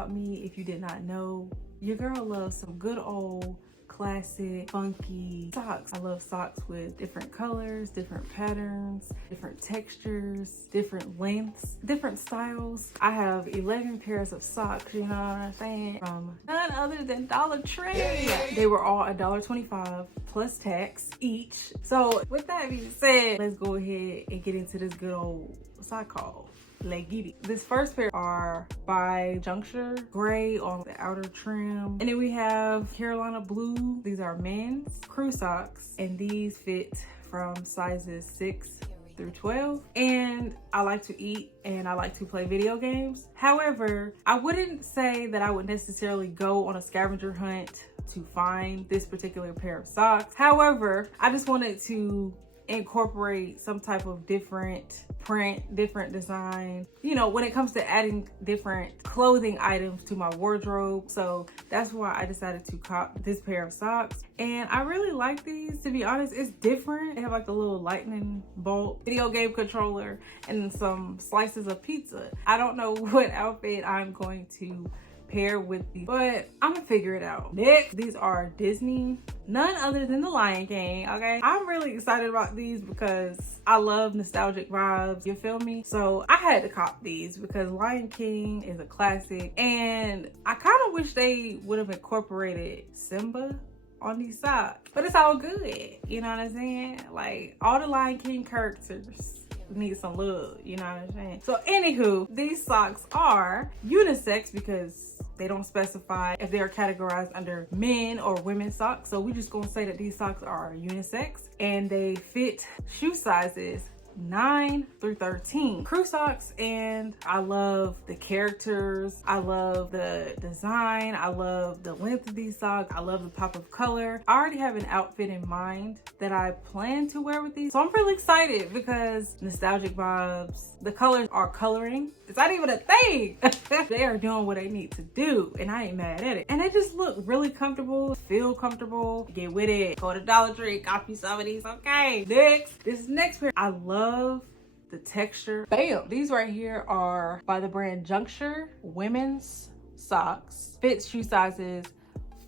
about me if you did not know. Your girl loves some good old classic funky socks. I love socks with different colors, different patterns, different textures, different lengths, different styles. I have 11 pairs of socks, you know what I'm saying, from none other than Dollar Tree. They were all $1.25 plus tax each. So with that being said, let's go ahead and get into this good old sock haul. This first pair are by Juncture, gray on the outer trim, and then we have Carolina blue. These are men's crew socks, and these fit from sizes 6 through 12. And I like to eat and I like to play video games. However, I wouldn't say that I would necessarily go on a scavenger hunt to find this particular pair of socks. However, I just wanted to incorporate some type of different print, different design, you know, when it comes to adding different clothing items to my wardrobe. So that's why I decided to cop this pair of socks. And I really like these, to be honest. It's different. They have like a little lightning bolt video game controller and some slices of pizza. I don't know what outfit I'm going to pair with these, but I'm gonna figure it out. Next, these are Disney, none other than the Lion King. Okay, I'm really excited about these because I love nostalgic vibes, you feel me? So I had to cop these because Lion King is a classic, and I kind of wish they would have incorporated Simba on these socks, but it's all good, you know what I'm saying? Like, all the Lion King characters need some love, you know what I'm saying? So anywho, these socks are unisex because they don't specify if they are categorized under men or women's socks. So we're just gonna say that these socks are unisex, and they fit shoe sizes 9 through 13. Crew socks, and I love the characters, I love the design, I love the length of these socks, I love the pop of color. I already have an outfit in mind that I plan to wear with these, so I'm really excited because nostalgic vibes. The colors are coloring. It's not even a thing. They are doing what they need to do, and I ain't mad at it. And they just look really comfortable, feel comfortable. Get with it. Go to Dollar Tree, copy some of these, okay? Next, this next pair, I love the texture. Bam! These right here are by the brand Juncture women's socks. Fits shoe sizes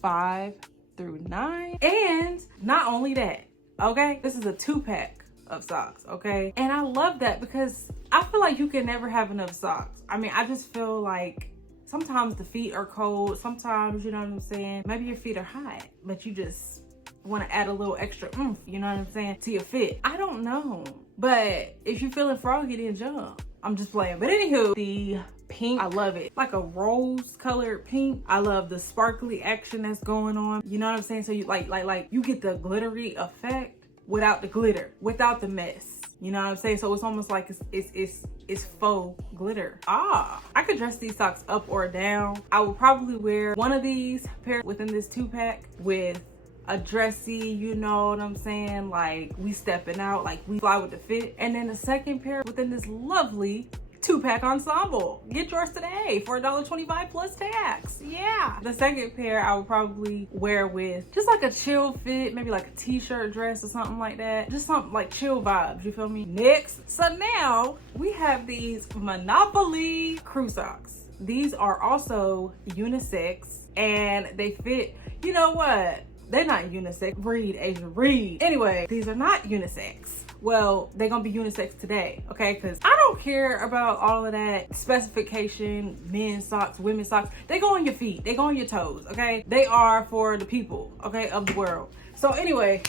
5 through 9. And not only that, okay? This is a 2-pack of socks, okay? And I love that because I feel like you can never have enough socks. I mean, I just feel like sometimes the feet are cold, sometimes, you know what I'm saying, maybe your feet are hot, but you just want to add a little extra oomph, you know what I'm saying, to your fit. I don't know, but if you're feeling froggy, then jump. I'm just playing. But anywho, the pink, I love it. Like a rose colored pink. I love the sparkly action that's going on, you know what I'm saying? So you like you get the glittery effect without the glitter, without the mess, you know what I'm saying? So it's almost like it's faux glitter. I could dress these socks up or down. I would probably wear one of these pairs within this 2-pack with a dressy, you know what I'm saying, like we stepping out, like we fly with the fit, and then the second pair within this lovely 2-pack ensemble. Get yours today for $1.25 plus tax. Yeah. The second pair I would probably wear with just like a chill fit, maybe like a t-shirt dress or something like that. Just something like chill vibes, you feel me? Next. So now we have these Monopoly crew socks. These are also unisex and they fit, you know what? They're not unisex. Read, Asia, read. Anyway, these are not unisex. Well, they're gonna be unisex today, okay? Because I don't care about all of that specification, men's socks, women's socks. They go on your feet, they go on your toes, okay? They are for the people, okay, of the world. So anyway,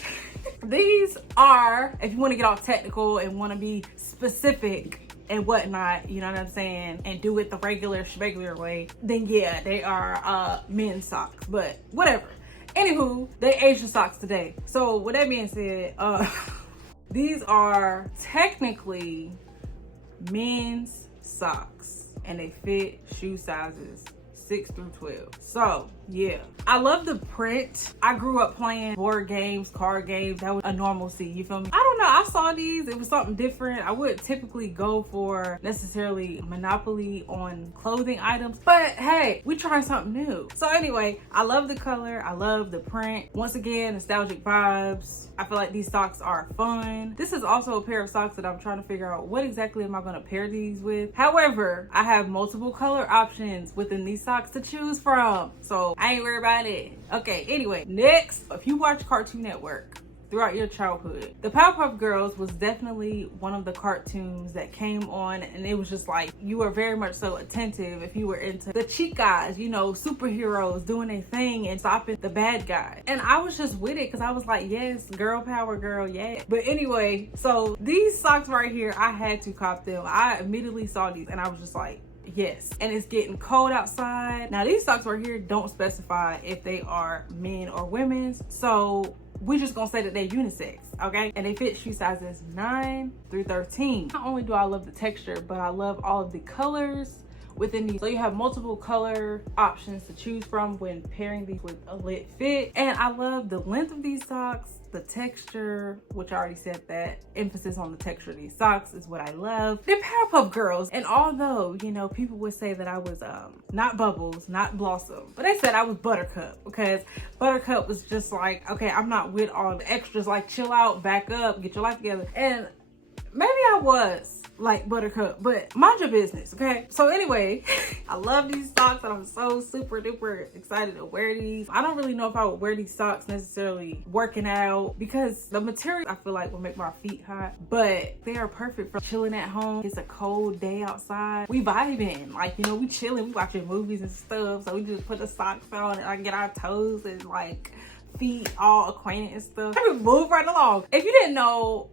these are, if you want to get all technical and want to be specific and whatnot, you know what I'm saying, and do it the regular way, then yeah, they are men's socks, but whatever. Anywho, they Asian socks today. So with that being said, these are technically men's socks and they fit shoe sizes 6 through 12. So Yeah, I love the print. I grew up playing board games, card games. That was a normalcy, you feel me? I don't know, I saw these, it was something different. I wouldn't typically go for necessarily monopoly on clothing items, but hey, we trying something new. So anyway, I love the color, I love the print. Once again, nostalgic vibes. I feel like these socks are fun. This is also a pair of socks that I'm trying to figure out what exactly am I gonna pair these with. However, I have multiple color options within these socks to choose from, so I ain't worried about it. Okay, anyway, next, if you watch Cartoon Network throughout your childhood, the Powerpuff Girls was definitely one of the cartoons that came on, and it was just like, you were very much so attentive if you were into the cheat guys, you know, superheroes doing a thing and stopping the bad guy. And I was just with it because I was like, yes, girl power, girl, yeah. But anyway, so these socks right here, I had to cop them. I immediately saw these and I was just like, yes. And it's getting cold outside. Now these socks right here don't specify if they are men or women's, so we just gonna say that they're unisex, okay? And they fit shoe sizes 9 through 13. Not only do I love the texture, but I love all of the colors within these. So you have multiple color options to choose from when pairing these with a lit fit. And I love the length of these socks, the texture, which I already said that. Emphasis on the texture of these socks is what I love. They're Powerpuff Girls. And although, you know, people would say that I was not Bubbles, not Blossom, but they said I was Buttercup, because Buttercup was just like, okay, I'm not with all the extras, like chill out, back up, get your life together. And maybe I was like Buttercup, but mind your business, okay? So anyway, I love these socks and I'm so super duper excited to wear these. I don't really know if I would wear these socks necessarily working out because the material I feel like will make my feet hot, but they are perfect for chilling at home. It's a cold day outside. We vibing, like, you know, we chilling, we watching movies and stuff. So we just put the socks on and I get our toes and like feet all acquainted and stuff. I mean, move right along. If you didn't know,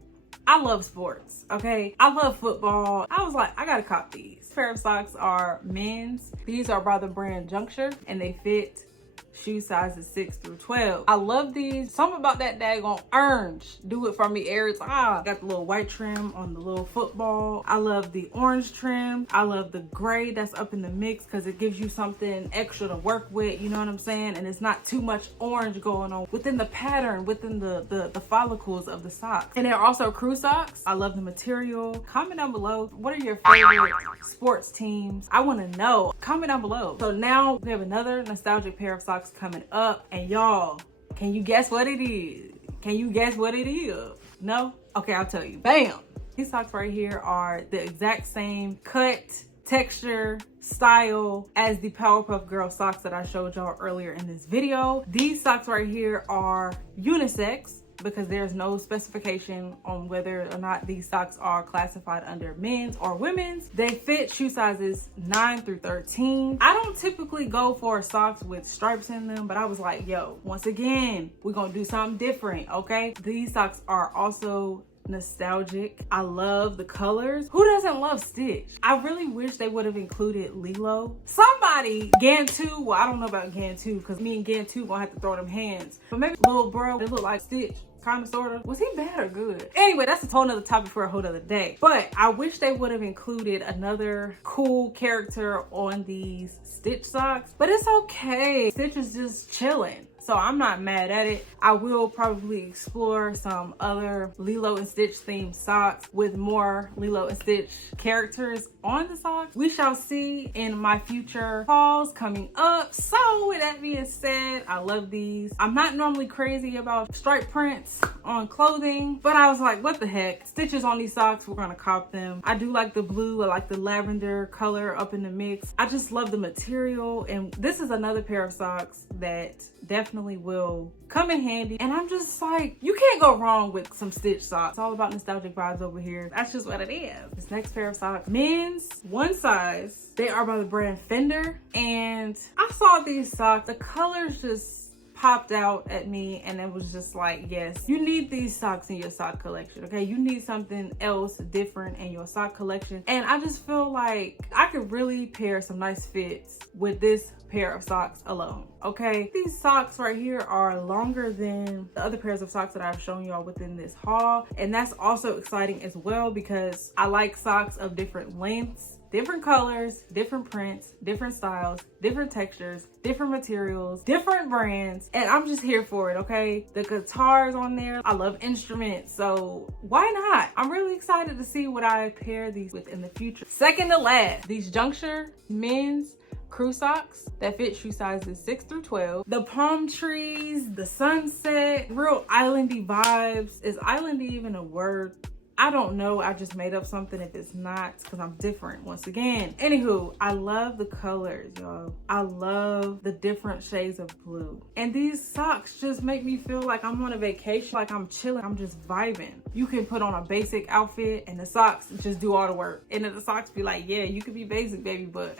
I love sports, okay? I love football. I was like, I gotta cop these. This pair of socks are men's. These are by the brand Juncture and they fit shoe sizes 6 through 12. I love these. Something about that daggone orange do it for me every time. Got the little white trim on the little football. I love the orange trim. I love the gray that's up in the mix because it gives you something extra to work with, you know what I'm saying? And it's not too much orange going on within the pattern, within the follicles of the socks. And they're also crew socks. I love the material. Comment down below, what are your favorite sports teams? I want to know. Comment down below. So now we have another nostalgic pair of socks coming up, and y'all, can you guess what it is? Can you guess what it is? No? Okay, I'll tell you. Bam! These socks right here are the exact same cut, texture, style as the Powerpuff Girl socks that I showed y'all earlier in this video. These socks right here are unisex because there's no specification on whether or not these socks are classified under men's or women's. They fit shoe sizes 9 through 13. I don't typically go for socks with stripes in them, but I was like, yo, once again, we're gonna do something different, okay? These socks are also nostalgic. I love the colors. Who doesn't love Stitch? I really wish they would have included Lilo. Somebody, Gantu, well, I don't know about Gantu because me and Gantu gonna have to throw them hands, but maybe little bro, they look like Stitch. Kind of, sort of. Was he bad or good? Anyway, that's a whole nother topic for a whole other day. But I wish they would have included another cool character on these Stitch socks. But it's okay. Stitch is just chilling. So I'm not mad at it. I will probably explore some other Lilo and Stitch themed socks with more Lilo and Stitch characters on the socks. We shall see in my future hauls coming up. So with that being said, I love these. I'm not normally crazy about stripe prints on clothing, but I was like, what the heck? Stitches on these socks, we're gonna cop them. I do like the blue, I like the lavender color up in the mix. I just love the material, and this is another pair of socks that definitely will come in handy. And I'm just like, you can't go wrong with some Stitch socks. It's all about nostalgic vibes over here. That's just what it is. This next pair of socks, men's, one size. They are by the brand Fender, and I saw these socks, the colors just popped out at me, and it was just like, yes, you need these socks in your sock collection, okay? You need something else different in your sock collection. And I just feel like I could really pair some nice fits with this pair of socks alone, okay? These socks right here are longer than the other pairs of socks that I've shown y'all within this haul, and that's also exciting as well because I like socks of different lengths different colors, different prints, different styles, different textures, different materials, different brands, and I'm just here for it, okay? The guitars on there, I love instruments, so why not? I'm really excited to see what I pair these with in the future. Second to last, these Juncture men's crew socks that fit shoe sizes 6 through 12. The palm trees, the sunset, real islandy vibes. Is islandy even a word? I don't know. I just made up something if it's not, because I'm different once again. Anywho, I love the colors, y'all. I love the different shades of blue. And these socks just make me feel like I'm on a vacation, like I'm chilling, I'm just vibing. You can put on a basic outfit and the socks just do all the work. And then the socks be like, yeah, you could be basic, baby, but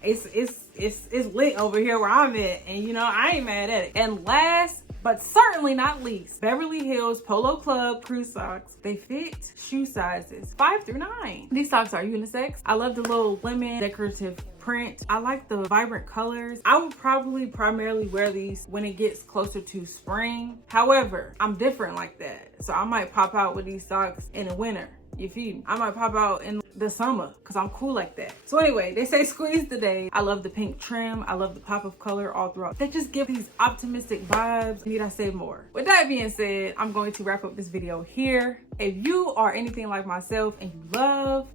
it's lit over here where I'm at. And you know, I ain't mad at it. And last, but certainly not least, Beverly Hills Polo Club crew socks. They fit shoe sizes 5 through 9. These socks are unisex. I love the little lemon decorative print. I like the vibrant colors. I would probably primarily wear these when it gets closer to spring. However, I'm different like that. So I might pop out with these socks in the winter. You feel me? I might pop out in the summer because I'm cool like that. So anyway, they say squeeze today. I love the pink trim. I love the pop of color all throughout. They just give these optimistic vibes. Need I say more? With that being said, I'm going to wrap up this video here. If you are anything like myself and you love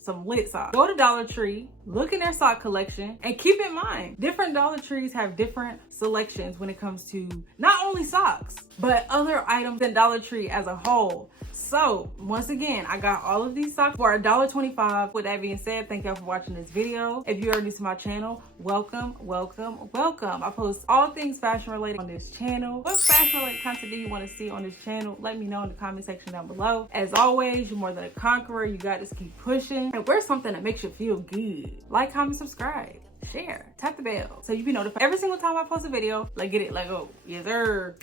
some lit socks, go to Dollar Tree, look in their sock collection, and keep in mind, different Dollar Trees have different selections when it comes to not only socks, but other items in Dollar Tree as a whole. So once again, I got all of these socks for $1.25. With that being said, thank y'all for watching this video. If you are new to my channel, welcome. I post all things fashion related on this channel. What fashion related content do you want to see on this channel? Let me know in the comment section down below. As always, you're more than a conqueror. You got to keep pushing and wear something that makes you feel good. Like, comment, subscribe, share, tap the bell so you be notified every single time I post a video. Let's get it, let go. Yes, sir.